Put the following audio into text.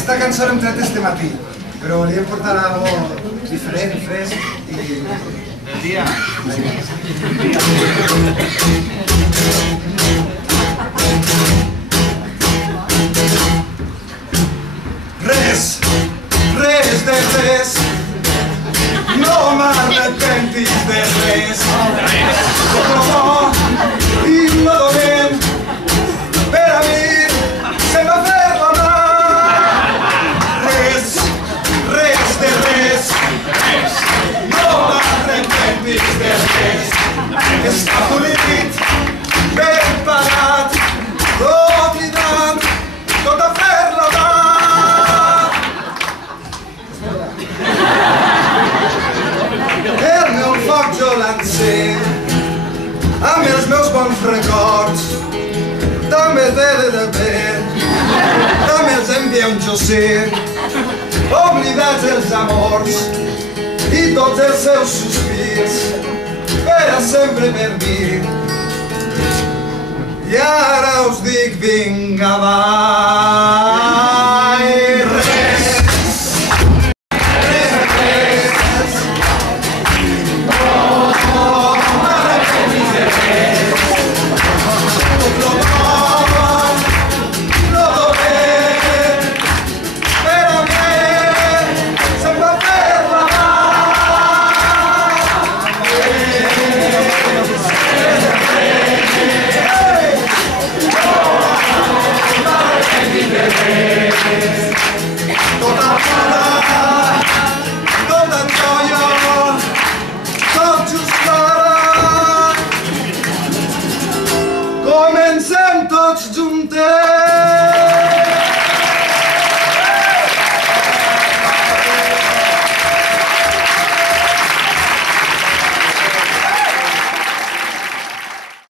Esta cançó l'hem tret este matí, però volíem portar algo diferent, fresc i... del dia. Res, res de res, no m'arrepentis de res. Tot lo bo i lo dolent, per a mi se'm va fer la mà. Res, res de res, no m'arrepentis de res. Està polit, ben pagat, oblidat, tot a fer la mà. El meu foc jo l'encenc amb els meus bons records. També t'he de ver, també els envia un José, oblidats els amors i tots els seus sospirs, per a sempre per mi. I ara us dic vinga avall. Res, res, res, no m'arrepentis de res. Tot lo bo, lo dolent, per a mi se'm va fer la mà. Tota fora, tot entolla, tot just ara. Comencem tots junts.